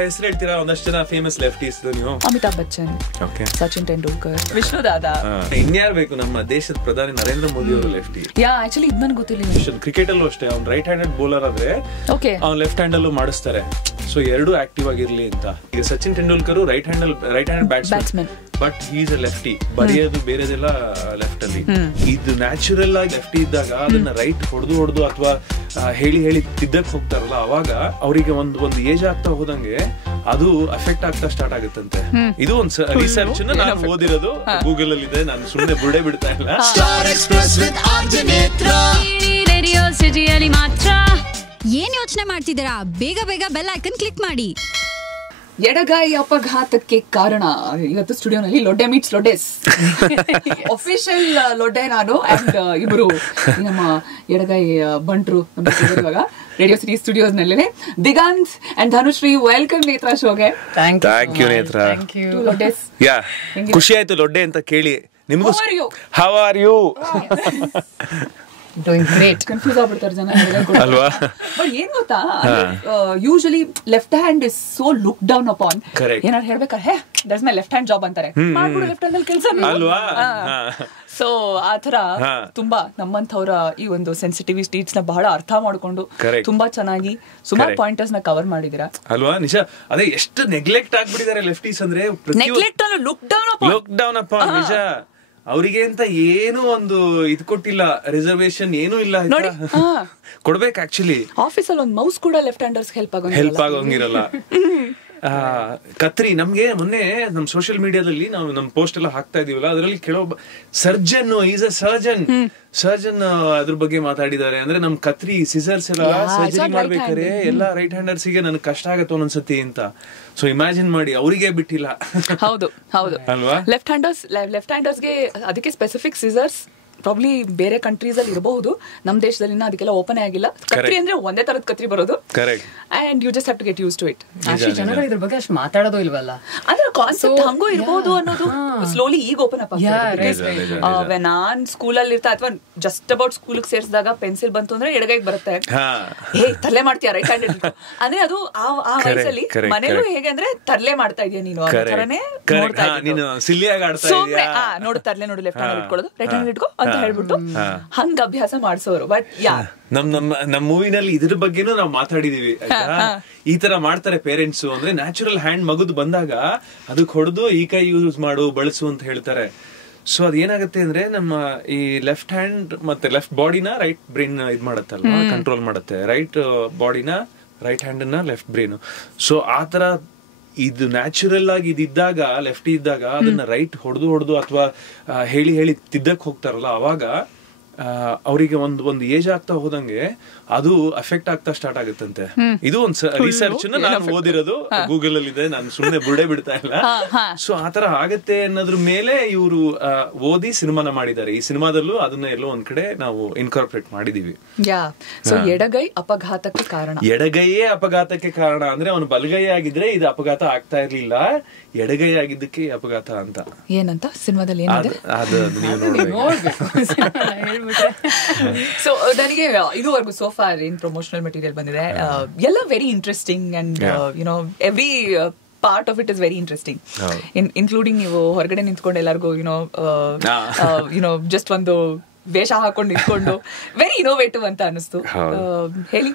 ಹೆಸರು ಹೇಳ್ತೀರಾ ಒಂದಷ್ಟು ಜನ ಫೇಮಸ್ ಲೆಫ್ಟೀಸ್ ನೀವು? ಅಮಿತಾಬ್ ಬಚ್ಚನ್, ಸಚಿನ್ ತೆಂಡೂಲ್ಕರ್, ವಿಷ್ಣು ದಾದಾ. ಇನ್ಯಾರು ಬೇಕು? ನಮ್ಮ ದೇಶದ ಪ್ರಧಾನಿ ನರೇಂದ್ರ ಮೋದಿ ಅವರು ಲೆಫ್ಟಿ. ಆಕ್ಚುಲಿ ಇದು ನನಗೆ ಗೊತ್ತಿಲ್ಲ. ಕ್ರಿಕೆಟ್ ಅಲ್ಲೂ ಅಷ್ಟೇ, ಅವ್ನು ರೈಟ್ ಹ್ಯಾಂಡೆಡ್ ಬೌಲರ್ ಆದ್ರೆ ಅವ್ನು ಲೆಫ್ಟ್ ಹ್ಯಾಂಡ್ ಅಲ್ಲೂ ಮಾಡಿಸ್ತಾರೆ. ಸೊ ಎರಡೂ ಆಕ್ಟಿವ್ ಆಗಿರ್ಲಿ ಅಂತ. ಈಗ Sachin Tendulkar right handed batsman, but is a lefty. ಬರೆಯೋದು ಬೇರೆದೆಲ್ಲ ಲೆಫ್ಟ್ ಅಲ್ಲಿ. ಇದು ನ್ಯಾಚುರಲ್ ಆಗಿ ಲೆಫ್ಟಿ ಇದ್ದಾಗ ಅದನ್ನ ರೈಟ್ ಹೊಡೆದು ಅಥವಾ ಹೇಳಿ ತಿದ್ದಕ್ ಹೋಗ್ತಾರಲ್ಲ, ಅವಾಗ ಅವರಿಗೆ ಒಂದು ಏಜ್ ಆಗ್ತಾ ಹೋದಂಗೆ ಅದು ಅಫೆಕ್ಟ್ ಆಗ್ತಾ ಸ್ಟಾರ್ಟ್ ಆಗುತ್ತಂತೆ. ಇದು ಒಂದು ರಿಸರ್ಚ್ ನಾನು ಓದಿರೋದು, ಗೂಗಲ್ ಅಲ್ಲಿ ಇದೆ, ನಾನು ಸುಮ್ಮನೆ ಬುರ್ಡೆ ಬಿಡ್ತಾ ಇಲ್ಲ. ಏನ್ ಯೋಚನೆ ಮಾಡ್ತಿದ್ದೀರಾ? ಬೇಗ ಬೆಲ್ ಐಕನ್ ಕ್ಲಿಕ್ ಮಾಡಿ. ಎಡಗೈ ಅಪಘಾತಕ್ಕೆ ಕಾರಣ ಇವತ್ತು ಸ್ಟುಡಿಯೋನಲ್ಲಿ ಲೊಡ್ಡೆ ಮೀಟ್ಸ್ ಲೊಡ್ಡೆಸ್ ಅಫಿಷಿಯಲ್ ಲೊಡ್ಡೆ ನಾನು ಅಂಡ್ ಇಬ್ರು ನಮ್ಮ ಎಡಗೈ ಬಂಟ್ರು ಇವಾಗ ರೇಡಿಯೋ ಸಿಟಿ ಸ್ಟುಡಿಯೋಸ್ ನಲ್ಲಿ ದಿಗಂತ್ ಅಂಡ್ ಧನುಶ್ರೀ. ವೆಲ್ಕಮ್ ನೇತ್ರಾ ಶೋಗೆ. Thank you Netra. ಲೊಡ್ಡೆಸ್ ಖುಷಿ ಆಯ್ತು ಲೊಡ್ಡೆ ಅಂತ ಕೇಳಿ. ನಿಮಗೂ how are you? Doing great. Confuse ಆಗ್ಬಿಡ್ತಾರೆ ಜನ ಅಲ್ವಾ? ಬಟ್ ಏನ್ ಗೊತ್ತಾ, usually left hand is so look down upon. ಏನಾದ್ರು ಹೇಳ್ಬೇಕಾದ್ರೆ that's my left hand job ಅಂತಾರೆ. ಮಾಡ್ಬಿಡು ಲೆಫ್ಟ್ ಹ್ಯಾಂಡ್ ಅಲ್ಲಿ ಕೆಲಸ ಅಲ್ವಾ? ಸೊ ಆತರ ತುಂಬಾ ನಮ್ಮಂತವ್ರ ಈ ಒಂದು ಸೆನ್ಸಿಟಿವಿಟೀಸ್ ನ ಬಹಳ ಅರ್ಥ ಮಾಡ್ಕೊಂಡು ತುಂಬಾ ಚೆನ್ನಾಗಿ ಸುಮಾರು ಪಾಯಿಂಟರ್ಸ್ ನ ಕವರ್ ಮಾಡಿದೀರಾ ಅಲ್ವಾ? ನಿಜ. ಅದೇ ಎಷ್ಟು ನೆಗ್ಲೆಕ್ಟ್ ಆಗ್ಬಿಟ್ಟಿದ್ದಾರೆ ಲೆಫ್ಟೀಸ್ ಅಂದ್ರೆ. ನೆಗ್ಲೆಕ್ಟ್ ಅಲ್ಲ, ಲುಕ್ ಡೌನ್ ಅಪಾನ್. ನಿಜ. ಅವರಿಗೆ ಅಂತ ಏನು ಒಂದು ಇದು ಕೊಟ್ಟಿಲ್ಲ, ರಿಸರ್ವೇಶನ್ ಏನೂ ಇಲ್ಲ. ಕೊಡ್ಬೇಕು ಆಕ್ಚುಲಿ. ಆಫೀಸಲ್ಲಿ ಒಂದು ಮೌಸ್ ಕೂಡ ಲೆಫ್ಟ್ ಹ್ಯಾಂಡರ್ಸ್ ಹೆಲ್ಪ್ ಆಗೋಂಗಿರಲ್ಲ. ಕತ್ರಿ ನಮ್ಗೆ ಮೊನ್ನೆ ನಮ್ ಸೋಷಿಯಲ್ ಮೀಡಿಯಾದಲ್ಲಿ ನಾವು ನಮ್ ಪೋಸ್ಟ್ ಎಲ್ಲ ಹಾಕ್ತಾ ಇದೀವಲ್ಲ, ಅದರಲ್ಲಿ ಕೆಲವೊಬ್ಬ ಸರ್ಜನ್ ಈಸ್ ಅ ಸರ್ಜನ್ ಅದ್ರ ಬಗ್ಗೆ ಮಾತಾಡಿದ್ದಾರೆ. ಅಂದ್ರೆ ನಮ್ ಕತ್ರಿ ಸಿಸರ್ಸ್ ಎಲ್ಲ ಸರ್ಜರಿ ಮಾಡ್ಬೇಕಾದ್ರೆ ಎಲ್ಲ ರೈಟ್ ಹ್ಯಾಂಡರ್ಸ್ ಗೆ ನನ್ಗೆ ಕಷ್ಟ ಆಗತ್ತೆ ಒಂದೊಂದ್ಸತಿ ಅಂತ. ಸೊ ಇಮ್ಯಾಜಿನ್ ಮಾಡಿ, ಅವರಿಗೆ ಬಿಟ್ಟಿಲ್ಲ. ಹೌದು ಅಲ್ವಾ? ಲೆಫ್ಟ್ ಹ್ಯಾಂಡರ್ಸ್ಗೆ ಅದಕ್ಕೆ ಸ್ಪೆಸಿಫಿಕ್ ಸಿಸರ್ಸ್ ಪ್ರಾಬ್ಲಿ ಬೇರೆ ಕಂಟ್ರೀಸ್ ಅಲ್ಲಿ ಇರಬಹುದು. ನಮ್ ದೇಶದಲ್ಲಿ ಅದಕ್ಕೆಲ್ಲ ಓಪನ್ ಆಗಿಲ್ಲ. ಕತ್ರಿ ಅಂದ್ರೆ ಒಂದೇ ತರದ ಕತ್ರಿ ಬರೋದು. And you just have to get used to it. ಜನರು ಇದ್ರ ಬಗ್ಗೆ ಅಷ್ಟು ಮಾತಾಡೋದು ಇಲ್ವಲ್ಲ. ಅಂದ್ರೆ ಕಾನ್ಸೆಪ್ಟ್ ಹಂಗೂ ಇರಬಹುದು ಅನ್ನೋದು ಸ್ಲೋಲಿ ಈಗ ಓಪನ್ ಅಪ್ ಆಗ್ತದೆ. ನಾನ್ ಸ್ಕೂಲಲ್ಲಿ ಇರ್ತಾ ಅಥವಾ ಜಸ್ಟ್ ಅಬೌಟ್ ಸ್ಕೂಲ್ ಸೇರಿಸಿದಾಗ ಪೆನ್ಸಿಲ್ ಬಂತು ಅಂದ್ರೆ ಎಡಗೈಗೆ ಬರುತ್ತೆ. ತರ್ಲೆ ಮಾಡ್ತೀಯ ರೈಟ್ ಹ್ಯಾಂಡ್ ಅಂದ್ರೆ ಅದು ಆ ವಯಸ್ಸಲ್ಲಿ ಮನೇಲೂ ಹೇಗೆ ಅಂದ್ರೆ ತರ್ಲೆ ಮಾಡ್ತಾ ಇದೀಯ ನೀನು ತರನೇ ನೋಡ್ತಾ ನೋಡು ತರ್ಲೆ ನೋಡು ಲೆಫ್ಟ್ ಹ್ಯಾಂಡ್ ಇಟ್ಕೊಳ್ಳೋದು, ರೈಟ್ ಹ್ಯಾಂಡ್ ಇಟ್ಕೋ ಅಂತ ಹೇಳ್ಬಿಟ್ಟು ಹಂಗ ಅಭ್ಯಾಸ ಮಾಡ್ಸೋರು. ಬಟ್ ನಮ್ ಮೂವಿನಲ್ಲಿ ಇದ್ರ ಬಗ್ಗೆನೂ ನಾವು ಮಾತಾಡಿದೀವಿ. ಈ ತರ ಮಾಡ್ತಾರೆ ಪೇರೆಂಟ್ಸ್. ಅಂದ್ರೆ ನ್ಯಾಚುರಲ್ ಹ್ಯಾಂಡ್ ಮಗುದ್ ಬಂದಾಗ ಅದಕ್ಕೆ ಹೊಡೆದು ಈ ಕೈ ಯೂಸ್ ಮಾಡು, ಬಳಸು ಅಂತ ಹೇಳ್ತಾರೆ. ಸೊ ಅದೇನಾಗುತ್ತೆ ಅಂದ್ರೆ ನಮ್ಮ ಈ ಲೆಫ್ಟ್ ಹ್ಯಾಂಡ್ ಮತ್ತೆ ಲೆಫ್ಟ್ ಬಾಡಿನ ರೈಟ್ ಬ್ರೈನ್ ಇದ್ ಮಾಡತ್ತಲ್ವಾ, ಕಂಟ್ರೋಲ್ ಮಾಡುತ್ತೆ. ರೈಟ್ ಬಾಡಿನ ರೈಟ್ ಹ್ಯಾಂಡ್ ನ ಲೆಫ್ಟ್ ಬ್ರೈನ್. ಸೊ ಆತರ ಇದು ನ್ಯಾಚುರಲ್ ಆಗಿ ಇದ್ದಾಗ ಲೆಫ್ಟಿ ಇದ್ದಾಗ ಅದನ್ನ ರೈಟ್ ಹೊಡೆದು ಅಥವಾ ಹೇಳಿ ತಿದ್ದಕ್ ಹೋಗ್ತಾರಲ್ಲ, ಅವಾಗ ಅವರಿಗೆ ಒಂದು ಏಜ್ ಆಗ್ತಾ ಹೋದಂಗೆ ಅದು ಅಫೆಕ್ಟ್ ಆಗ್ತಾ ಸ್ಟಾರ್ಟ್ ಆಗುತ್ತಂತೆ. ಇದು ಒಂದು ರಿಸರ್ಚ್ ನಾನು ಓದಿರೋದು, ಗೂಗಲ್ ಅಲ್ಲಿ ಇದೆ, ನಾನು ಸುಮ್ಮನೆ ಬುರ್ಡೆ ಬಿಡ್ತಾ ಇಲ್ಲ. ಸೊ ಆತರ ಆಗತ್ತೆ ಅನ್ನೋದ್ರ ಮೇಲೆ ಇವರು ಓದಿ ಸಿನಿಮಾನ ಮಾಡಿದ್ದಾರೆ. ಈ ಸಿನಿಮಾದಲ್ಲೂ ಅದನ್ನ ಎಲ್ಲೋ ಒಂದ್ ಕಡೆ ನಾವು ಇನ್ಕಾರ್ಪೊರೇಟ್ ಮಾಡಿದೀವಿ. ಎಡಗೈ ಅಪಘಾತಕ್ಕೆ ಕಾರಣ. ಎಡಗೈಯೇ ಅಪಘಾತಕ್ಕೆ ಕಾರಣ ಅಂದ್ರೆ ಅವನು ಬಲಗೈ ಆಗಿದ್ರೆ ಇದು ಅಪಘಾತ ಆಗ್ತಾ ಇರ್ಲಿಲ್ಲ, ಎಡಗೈ ಆಗಿದ್ದಕ್ಕೆ ಅಪಘಾತ ಅಂತ. ಏನಂತ ಸಿನಿಮಾದಲ್ಲಿ ಅದು ನೀವು ನೋಡ್ಬೇಕು. ಸೊ ನನಗೆ ಇದುವರೆಗೂ so for in promotional material ಬಂದಿದೆ ಎಲ್ಲ very interesting and you know every part of it is very interesting, including ನೀವು ಹೊರಗಡೆ ನಿಂತ್ಕೊಂಡು ಎಲ್ಲರಿಗೂ ಯುನೋ ಜಸ್ಟ್ ಒಂದು ವೇಷ ಹಾಕೊಂಡು ನಿಂತ್ಕೊಂಡು ವೆರಿ ಇನೋವೇಟಿವ್ ಅಂತ ಅನಿಸ್ತು. ಹೇಳಿ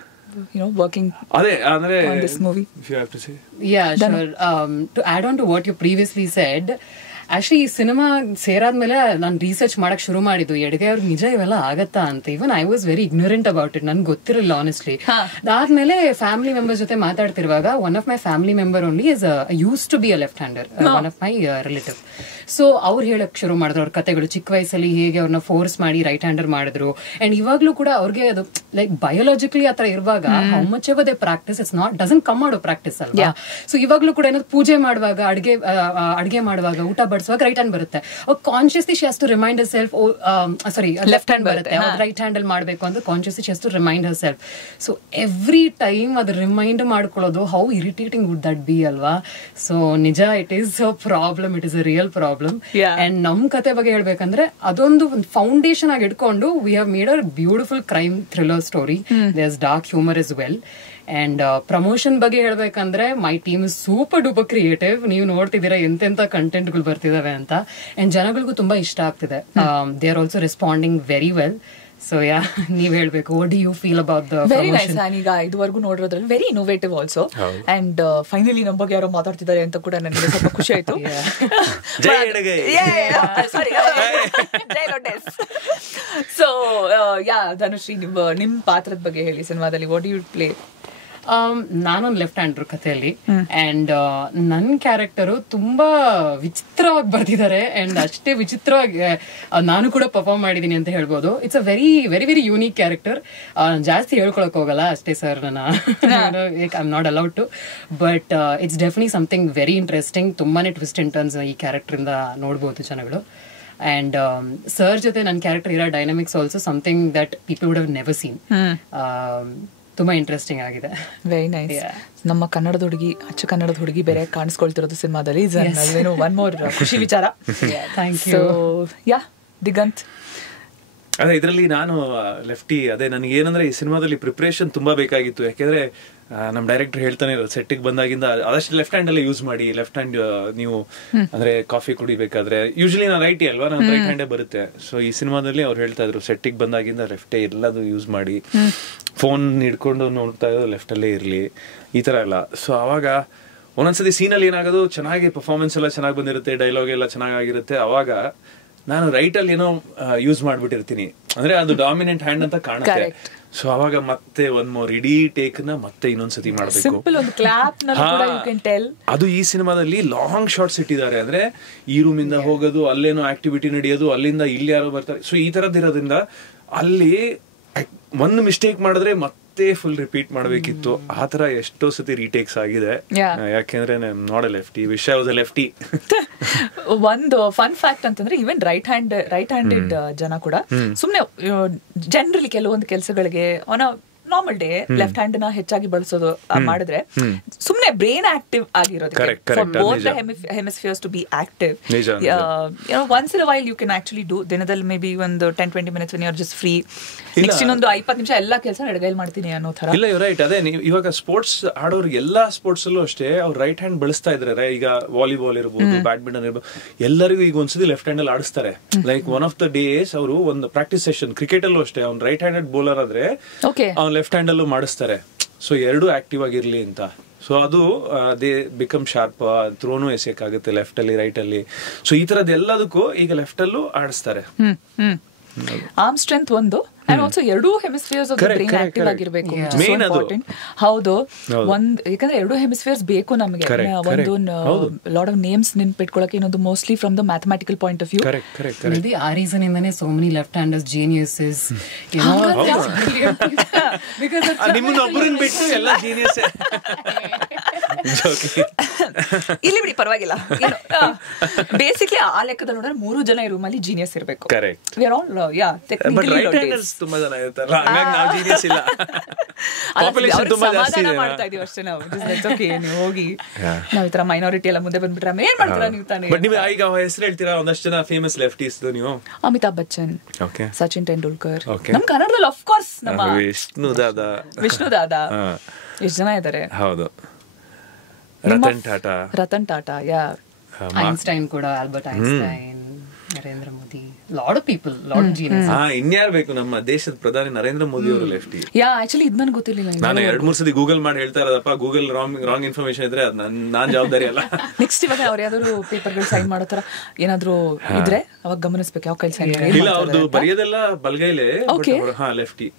working on this movie. If you have to say. Yeah, sure. To add on to what you previously said, actually ಈ ಸಿನಿಮಾ ಸೇರಾದ್ಮೇಲೆ ನಾನು ರಿಸರ್ಚ್ ಮಾಡಕ್ ಶುರು ಮಾಡಿದ್ದು ಎಡಗೈ ಅವ್ರಿಗೆ ನಿಜ ಇವೆಲ್ಲ ಆಗತ್ತಾ ಅಂತ. Even I was very ignorant about it, ನನ್ಗೆ ಗೊತ್ತಿರಲಿಲ್ಲ ಆನೆಸ್ಟ್ಲಿ. ಅದಾದ್ಮೇಲೆ ಫ್ಯಾಮಿಲಿ ಮೆಂಬರ್ಸ್ ಜೊತೆ ಮಾತಾಡ್ತಿರುವಾಗ one of my family member only is use to be a left hander, one of my relative. So ಅವ್ರು ಹೇಳಕ್ ಶುರು ಮಾಡಿದ್ರು ಅವ್ರ ಕತೆಗಳು, ಚಿಕ್ಕ ವಯಸ್ಸಲ್ಲಿ ಹೇಗೆ ಅವ್ರನ್ನ ಫೋರ್ಸ್ ಮಾಡಿ ರೈಟ್ ಹ್ಯಾಂಡರ್ ಮಾಡಿದ್ರು. ಅಂಡ್ ಇವಾಗ್ಲೂ ಕೂಡ ಅವ್ರಿಗೆ ಅದು ಲೈಕ್ ಬಯೋಲಾಜಿಕಲಿ ಆತರ ಇರುವಾಗ how much ever they practice it's not doesn't come ಮಾಡೋ ಪ್ರಾಕ್ಟಿಸ್ ಅಲ್ವಾ. ಸೊ ಇವಾಗ್ಲೂ ಕೂಡ ಏನಾದ್ರು ಪೂಜೆ ಮಾಡುವಾಗ, ಅಡ್ಗೆ ಮಾಡುವಾಗ, ಊಟ ಬಡಿಸುವಾಗ ರೈಟ್ ಹ್ಯಾಂಡ್ ಬರುತ್ತೆ. ಅವ್ರು consciously she has to remind herself, sorry left hand ಬರುತ್ತೆ, ರೈಟ್ ಹ್ಯಾಂಡ್ ಅಲ್ಲಿ ಮಾಡ್ಬೇಕು ಅಂತ consciously she has to remind herself. So every time ಅದು ರಿಮೈಂಡ್ ಮಾಡ್ಕೊಳ್ಳೋದು how irritating would that be ಅಲ್ವಾ. ಸೊ ನಿಜ it is a problem, it is a real problem. And ನಮ್ ಕತೆ ಬಗ್ಗೆ ಹೇಳ್ಬೇಕಂದ್ರೆ ಅದೊಂದು ಫೌಂಡೇಶನ್ ಆಗಿ ಇಟ್ಕೊಂಡು we have made a beautiful crime thriller story. There is dark humour is well. And promotion ಬಗ್ಗೆ ಹೇಳ್ಬೇಕಂದ್ರೆ my team is super duper creative. ನೀವು ನೋಡ್ತಿದ್ದೀರಾ ಎಂತೆಂತ ಕಂಟೆಂಟ್ಗಳು ಬರ್ತಿದಾವೆ ಅಂತ, ಅಂಡ್ ಜನಗಳಿಗೂ ತುಂಬಾ ಇಷ್ಟ ಆಗ್ತಿದೆ. They are also responding very well. So ya, ನೀವ್ ಹೇಳ್ಬೇಕು, what do you feel about the very nice. ನಾನೀಗ ಇದುವರೆಗೂ ನೋಡಿರೋದ್ರಲ್ಲಿ very innovative also, and finally ನಮ್ಮ ಬಗ್ಗೆ ಯಾರೋ ಮಾತಾಡ್ತಿದ್ದಾರೆ ಅಂತ ಕೂಡ ನನಗೆ ಸ್ವಲ್ಪ ಖುಷಿ ಆಯ್ತು. ಸೊ ಯಾ, ಧನುಶ್ರೀ, ನಿಮ್ ಪಾತ್ರದ ಬಗ್ಗೆ ಹೇಳಿ ಸಿನಿಮಾದಲ್ಲಿ. What you play? ನಾನೊಂದು ಲೆಫ್ಟ್ ಹ್ಯಾಂಡರ್ ಕಥೆಯಲ್ಲಿ, ಅಂಡ್ ನನ್ನ ಕ್ಯಾರೆಕ್ಟರು ತುಂಬಾ ವಿಚಿತ್ರವಾಗಿ ಬರ್ತಿದ್ದಾರೆ, ಅಂಡ್ ಅಷ್ಟೇ ವಿಚಿತ್ರವಾಗಿ ನಾನು ಕೂಡ ಪರ್ಫಾರ್ಮ್ ಮಾಡಿದೀನಿ ಅಂತ ಹೇಳ್ಬೋದು. It's a very very very unique character. ಜಾಸ್ತಿ ಹೇಳ್ಕೊಳಕ್ ಹೋಗಲ್ಲ ಅಷ್ಟೇ sir, I am not allowed to, but it's definitely something very interesting. ತುಂಬಾನೇ ಟ್ವಿಸ್ಟ್ ಅಂಡ್ ಟರ್ನ್ಸ್ ಈ ಕ್ಯಾರೆಕ್ಟರ್ ಇಂದ ನೋಡ್ಬೋದು ಜನಗಳು. ಅಂಡ್ ಸರ್ ಜೊತೆ ನನ್ನ ಕ್ಯಾರೆಕ್ಟರ್ ಇರೋ dynamics also something that people would have never seen. ತುಂಬಾ ಇಂಟ್ರೆಸ್ಟಿಂಗ್ ಆಗಿದೆ. Very nice. ನಮ್ಮ ಕನ್ನಡದ ಹುಡುಗಿ, ಅಚ್ಚ ಕನ್ನಡದ ಹುಡುಗಿ ಬೇರೆ ಕಾಣಿಸ್ಕೊಳ್ತಿರೋದು ಸಿನಿಮಾದಲ್ಲಿ, ಒನ್ ಮೋರ್ ಖುಷಿ ವಿಚಾರ. So yeah, Diganth. ಅದೇ ಇದರಲ್ಲಿ ನಾನು ಲೆಫ್ಟಿ, ಅದೇ ನನಗೆ ಏನಂದ್ರೆ ಈ ಸಿನಿಮಾದಲ್ಲಿ ಪ್ರಿಪರೇಷನ್ ತುಂಬಾ ಬೇಕಾಗಿತ್ತು. ಯಾಕೆಂದ್ರೆ ನಮ್ ಡೈರೆಕ್ಟರ್ ಹೇಳ್ತಾನೆ ಇರೋದು, ಸೆಟ್ಟಿಗೆ ಬಂದಾಗಿಂದ ಆದಷ್ಟು ಲೆಫ್ಟ್ ಹ್ಯಾಂಡ್ ಅಲ್ಲೇ ಯೂಸ್ ಮಾಡಿ. ಲೆಫ್ಟ್ ಹ್ಯಾಂಡ್ ನೀವು ಅಂದ್ರೆ ಕಾಫಿ ಕುಡಿಬೇಕಾದ್ರೆ ಯೂಶಲಿ ನಾನು ರೈಟಿ ಅಲ್ವಾ, ನಾನು ರೈಟ್ ಹ್ಯಾಂಡೇ ಬರುತ್ತೆ. ಸೊ ಈ ಸಿನಿಮಾದಲ್ಲಿ ಅವ್ರು ಹೇಳ್ತಾ ಇದ್ರು, ಸೆಟ್ಟಿಗೆ ಬಂದಾಗಿಂದ ಲೆಫ್ಟೇ ಎಲ್ಲದು ಯೂಸ್ ಮಾಡಿ, ಫೋನ್ ಹಿಡ್ಕೊಂಡು ನೋಡ್ತಾ ಇರೋದು ಲೆಫ್ಟ್ ಅಲ್ಲೇ ಇರ್ಲಿ, ಈ ತರ ಎಲ್ಲ. ಸೊ ಅವಾಗ ಒಂದೊಂದ್ಸತಿ ಸೀನಲ್ಲಿ ಏನಾಗೋದು, ಚೆನ್ನಾಗಿ ಪರ್ಫಾರ್ಮೆನ್ಸ್ ಎಲ್ಲ ಚೆನ್ನಾಗಿ ಬಂದಿರುತ್ತೆ, ಡೈಲಾಗ್ ಎಲ್ಲ ಚೆನ್ನಾಗಿರುತ್ತೆ. ಅವಾಗ ನಾನು ರೈಟ್ ಅಲ್ಲಿ ಏನೋ ಯೂಸ್ ಮಾಡ್ಬಿಟ್ಟಿರ್ತೀನಿ, ಅಂದ್ರೆ ಅದು ಡಾಮಿನೆಂಟ್ ಹ್ಯಾಂಡ್ ಅಂತ ಕಾಣುತ್ತೆ. ಸೊ ಅವಾಗ ಮತ್ತೆ ಒಂದ್ ಮೋರ್ ಇಡೀ ಟೇಕ್ ನ ಮತ್ತೆ ಇನ್ನೊಂದ್ಸತಿ ಮಾಡ್ಬೇಕು. ಅದು ಈ ಸಿನಿಮಾದಲ್ಲಿ ಲಾಂಗ್ ಶಾರ್ಟ್ಸ್ ಇಟ್ಟಿದ್ದಾರೆ, ಅಂದ್ರೆ ಈ ರೂಮ್ ಇಂದ ಹೋಗೋದು, ಅಲ್ಲೇನೋ ಆಕ್ಟಿವಿಟಿ ನಡೆಯೋದು, ಅಲ್ಲಿಂದ ಇಲ್ಲಿ ಯಾರೋ ಬರ್ತಾರೆ. ಸೊ ಈ ತರದ್ ಇರೋದ್ರಿಂದ ಅಲ್ಲಿ ಒಂದು ಮಿಸ್ಟೇಕ್ ಮಾಡಿದ್ರೆ ಮತ್ತೆ ಫುಲ್ ರಿಪೀಟ್ ಮಾಡಬೇಕಿತ್ತು. ಆ ತರ ಎಷ್ಟೋ ಸತಿ ರೀಟೇಕ್ಸ್ ಆಗಿದೆ. ಯಾಕೆಂದ್ರೆ ನಾಟ್ ಎ ಲೆಫ್ಟಿ, ವಿಷಯ ವಾಸ್ ಎ ಲೆಫ್ಟಿ. ಒಂದು ಫನ್ ಫ್ಯಾಕ್ಟ್ ಅಂತಂದ್ರೆ, ಈವನ್ ರೈಟ್ ಹ್ಯಾಂಡೆಡ್ ಜನ ಕೂಡ ಸುಮ್ನೆ ಜನರಲಿ ಕೆಲವೊಂದು ಕೆಲಸಗಳಿಗೆ ನಾರ್ಮಲ್ ಡೇ ಲೆಫ್ಟ್ ಹ್ಯಾಂಡ್ ನ ಹೆಚ್ಚಾಗಿ ಬಳಸೋದು ಮಾಡಿದ್ರೆ ಸುಮ್ನೆ ಬ್ರೈನ್ ಆಕ್ಟಿವ್ ಆಗಿರೋದಕ್ಕೆ, hemispheres to be active. Once in a while you can actually do. ದಿನದಲ್ಲಿ ಮೇ ಬಿ ಒಂದು 10-20 minutes when you're just free. Next ಇನ್ನೊಂದು 20 ನಿಮಿಷ ಎಲ್ಲಾ ಕೆಲಸ ಎಡಗೈಲಿ ಮಾಡ್ತೀನಿ ಅನ್ನೋ ತರ. ಇಲ್ಲ, ರೈಟ್. ಅದೇ ನೀವು ಇವಾಗ ಸ್ಪೋರ್ಟ್ಸ್ ಆಡೋರಿಗೆ ಎಲ್ಲಾ ಸ್ಪೋರ್ಟ್ಸ್ ಅಲ್ಲೂ ಅಷ್ಟೇ ಅವ್ರು ರೈಟ್ ಹ್ಯಾಂಡ್ ಬಳಸ್ತಾ ಇದ್ರೆ, ಈಗ ವಾಲಿಬಾಲ್ ಇರ್ಬೋದು, ಬ್ಯಾಡ್ಮಿಂಟನ್ ಇರ್ಬೋದು, ಎಲ್ಲರಿಗೂ ಈಗ ಒಂದ್ಸತಿ ಲೆಫ್ಟ್ ಹ್ಯಾಂಡ್ ಅಲ್ಲಿ ಆಡಿಸ್ತಾರೆ. Like one of the days ಅವರು ಒಂದು ಪ್ರಾಕ್ಟೀಸ್ ಸೆಷನ್ ಕ್ರಿಕೆಟ್ ಅಲ್ಲೂ ಅಷ್ಟೇ, ಅವ್ನು ರೈಟ್ ಹ್ಯಾಂಡೆಡ್ ಬೌಲರ್ ಆದ್ರೆ ಅವ್ನು ಲೆಫ್ಟ್ ಹ್ಯಾಂಡ್ ಅಲ್ಲೂ ಮಾಡಿಸ್ತಾರೆ. ಸೊ ಎರಡೂ ಆಕ್ಟಿವ್ ಆಗಿರ್ಲಿ ಅಂತ. ಸೊ ಅದು ದೇ ಬಿಕಮ್ ಶಾರ್ಪ್, ಥ್ರೋನು ಎಸೆಯಕ್ಕಾಗುತ್ತೆ ಲೆಫ್ಟ್ ಅಲ್ಲಿ, ರೈಟ್ ಅಲ್ಲಿ. ಸೊ ಈ ತರದ್ ಎಲ್ಲದಕ್ಕೂ ಈಗ ಲೆಫ್ಟ್ ಅಲ್ಲೂ ಆಡಿಸ್ತಾರೆ. ಆರ್ಮ್ ಸ್ಟ್ರೆಂತ್ ಒಂದು, ಅಂಡ್ ಆಲ್ಸೋ ಎರಡೂ ಹೆಮಿಸ್ಫಿಯರ್ಸ್ ಬ್ರೈನ್ ಆಕ್ಟಿವ್ ಆಗಿರ್ಬೇಕು. ಹೌದು, ಯಾಕಂದ್ರೆ ಎರಡೂ ಹೆಮಿಸ್ಫಿಯರ್ಸ್ ಬೇಕು ನಮಗೆ. ಒಂದು ಲಾಟ್ ಆಫ್ ನೇಮ್ಸ್ ನೆನ್ಪಿಟ್ಕೊಳಕ್ಕೆ, ಇನ್ನೊಂದು mostly from the mathematical point of view. ಆ ರೀಸನ್ ಇಂದಾನೆ ಸೋ ಮೆನಿ ಲೆಫ್ಟ್ ಹ್ಯಾಂಡರ್ಸ್ ಜೀನಿಯಸಸ್. ನಿಮ್ಮನ್ನ ಒಬ್ಬರನ್ನ ಬಿಟ್ಟು ಎಲ್ಲ ಜೀನಿಯಸ್. ಇಲ್ಲಿ ಬಿಡಿ, ಪರವಾಗಿಲ್ಲ. ಬೇಸಿಕ್ಲಿ ಆ ಲೆಕ್ಕದಲ್ಲಿ ನೋಡಿದ್ರೆ 3 ಜನ ಈ ರೂಮಲ್ಲಿ ಜೀನಿಯಸ್ ಇರಬೇಕು. ತುಂಬಾ ಜನ ಇರ್ತಾರಲ್ಲ, ಹಂಗಾಗಿ ನಾವು ಜೀನಿಯಸ್ ಇಲ್ಲ. ಪಾಪ್ಯುಲೇಷನ್ ತುಂಬಾ ಜಾಸ್ತಿ ಇದೆ. ಮಾಡ್ತಾ ಇದೀವಿ ಅಷ್ಟೇ ನಾವು. ನೀವು ಹೋಗಿ ನಾವ್ ಈ ತರ ಮೈನಾರಿಟಿ ಎಲ್ಲ ಮುಂದೆ ಬಂದ್ಬಿಟ್ರೆ ಏನ್ ಮಾಡ್ತೀರಾ ನೀವು ತಾನೇ? ಬಟ್ ನೀವು ಈಗ ಹೆಸರು ಹೇಳ್ತೀರಾ ಒಂದಷ್ಟು ಜನ ಫೇಮಸ್ ಲೆಫ್ಟೀಸ್ ನೀವು? ಅಮಿತಾಬ್ ಬಚ್ಚನ್, ಸಚಿನ್ ತೆಂಡೂಲ್ಕರ್, ನಮ್ ಕನ್ನಡದಲ್ಲಿ ಆಫ್ ಕೋರ್ಸ್ ನಮ್ಮ ವಿಷ್ಣು ದಾದಾ, ಎಷ್ಟು ಜನ ಇದ್ದಾರೆ. ಹೌದು, ರತನ್ ಟಾಟಾ, ಐನ್ಸ್ಟೈನ್ ಕೂಡ, Albert Einstein, Narendra Modi, lot of people, lot of genius. ಇನ್ಯಾರು ಬೇಕು? ನಮ್ಮ ದೇಶದ ಪ್ರಧಾನಿ ನರೇಂದ್ರ ಮೋದಿ ಅವರು ಲೆಫ್ಟಿ. ಆಕ್ಚುಲಿ ಇದು ನನಗೆ ಗೊತ್ತಿರಲಿಲ್ಲ. ನಾನು 2-3 ಸತಿ ಗೂಗಲ್ ಮಾಡಿ ಹೇಳ್ತಾ ಇರೋದಪ್ಪ, ಗೂಗಲ್ ರಾಂಗ್ ಇನ್ಫಾರ್ಮೇಶನ್ ಇದ್ರೆ ಅದು ನಾನ್ ಜವಾಬ್ದಾರಿ ಅಲ್ಲ. ನೆಕ್ಸ್ಟ್ ಇವಾಗ ಅವ್ರು ಯಾವ್ದಾದ್ರು ಪೇಪರ್ಗಳು ಸೈನ್ ಮಾಡೋ ತರ ಏನಾದ್ರು ಇದ್ರೆ ಅವಾಗ ಗಮನಿಸ್ಬೇಕು, ಯಾವ ಕೈ ಸೈನ್ ಇಲ್ಲ. ಅವ್ರದ್ದು ಬರೆಯೋದೆಲ್ಲ ಬಲ್ಗೈಲೆ, ಲೆಫ್ಟಿ.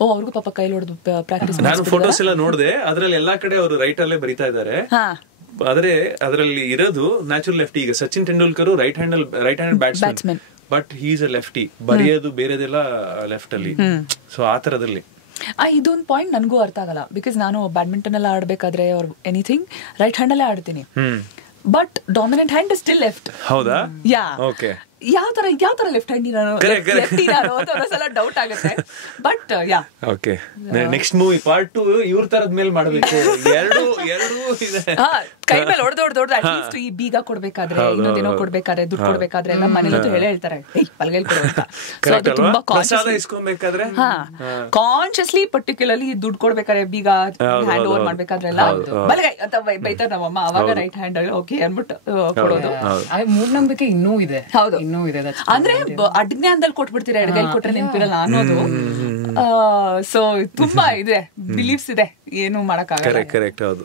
ಅವ್ರಿಗೂ ಪಾಪ ಕೈ ಹೊಡೆದು ಪ್ರಾಕ್ಟೀಸ್. ನಾನು ಫೋಟೋಸ್ ಎಲ್ಲ ನೋಡಿದೆ, ಅದ್ರಲ್ಲಿ ಎಲ್ಲಾ ಕಡೆ ಅವರು ರೈಟ್ ಅಲ್ಲೇ ಬರೀತಾ ಇದ್ದಾರೆ. ಆದ್ರೆ ಅದರಲ್ಲಿ ಇರೋದು ನ್ಯಾಚುರಲ್ ಲೆಫ್ಟಿ. ಈಗ Sachin Tendulkar right hand batsman, but he is a lefty. ಬರೆಯೋದು ಬೇರೆದೆಲ್ಲ ಲೆಫ್ಟ್ ಅಲ್ಲಿ. ಸೊ ಆ ತರದಲ್ಲಿ ಇದೊಂದು ಪಾಯಿಂಟ್ ನನಗೂ ಅರ್ಥ ಆಗಲ್ಲ. ಬಿಕಾಸ್ ನಾನು ಬ್ಯಾಡ್ಮಿಂಟನ್ ಎಲ್ಲ ಆಡ್ಬೇಕಾದ್ರೆ ಅವ್ರ ಎನಿಥಿಂಗ್ ರೈಟ್ ಹ್ಯಾಂಡ್ ಅಲ್ಲೇ ಆಡ್ತೀನಿ, but dominant hand is still left. ಹೌದಾ? ಯಾ. ಓಕೆ. ಯಾವ ತರ ಲೆಫ್ಟ್ ಹ್ಯಾಂಡ್ ಅಂತ ಒಂದೊಂದ್ಸಲ ಡೌಟ್ ಆಗುತ್ತೆ. But yeah okay, next movie part 2 ಇವ್ರ ತರದ್ ಮೇಲೆ ಮಾಡ್ಬೇಕು. ಎರಡು ಇದೆ. ಕೈ ಮೇಲೆ ಹೊಡೆದು ಅಟ್ಲೀಸ್ಟ್ ಈ ಬೀಗ ಕೊಡ್ಬೇಕಾದ್ರೆ ಇನ್ನೊಂದೇನೋ ಕೊಡ್ಬೇಕಾದ್ರೆ ದುಡ್ಡು ಕೊಡ್ಬೇಕಾದ್ರೆ ಎಲ್ಲ ಮನೇಲಂತೂ ಹೇಳ್ತಾರೆ ಬಲ್ಗೈಲ್ ಕೊಡುವಂತ. ಸೊ ಅದು ತುಂಬಾ ಇಸ್ಕೊಬೇಕಾದ್ರೆ ಕಾನ್ಶಿಯಸ್ಲಿ ಪರ್ಟಿಕ್ಯುಲರ್ಲಿ ದುಡ್ಡು ಕೊಡ್ಬೇಕಾದ್ರೆ ಬೀಗ ಹ್ಯಾಂಡ್ ಓವರ್ ಮಾಡ್ಬೇಕಾದ್ರೆ ಎಲ್ಲ ಬಲಗೈ ಅಂತ ಬೈತಾರೆ ನಮ್ಮಮ್ಮ. ಅವಾಗ ರೈಟ್ ಹ್ಯಾಂಡ್ ಓಕೆ ಅನ್ಬಿಟ್ಟು ಕೊಡೋದು. ಮೂಢನಂಬಿಕೆ ಇನ್ನೂ ಇದೆ. ಹೌದು, ಅಂದ್ರೆ ಅಜ್ಞಾನದಲ್ಲಿ ಕೊಟ್ಬಿಡ್ತೀರಾ, ಎಡಗೈಲಿ ಕೊಟ್ರೆ ನೆನಪಿರಲ್ಲ ಅನ್ನೋದು. ಸೊ ತುಂಬಾ ಇದೆ, ಬಿಲೀಫ್ಸ್ ಇದೆ, ಏನು ಮಾಡಕ್ಕಾಗಲ್ಲ. ಕರೆಕ್ಟ್. ಹೌದು.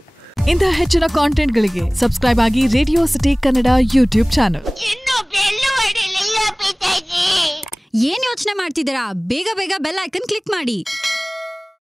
ಇಂತಹ ಹೆಚ್ಚಿನ ಕಾಂಟೆಂಟ್ಗಳಿಗೆ ಸಬ್ಸ್ಕ್ರೈಬ್ ಆಗಿ radio city Kannada YouTube channel. ಏನ್ ಯೋಚನೆ ಮಾಡ್ತಿದ್ದೀರಾ? ಬೇಗ ಬೆಲ್ ಐಕನ್ ಕ್ಲಿಕ್ ಮಾಡಿ.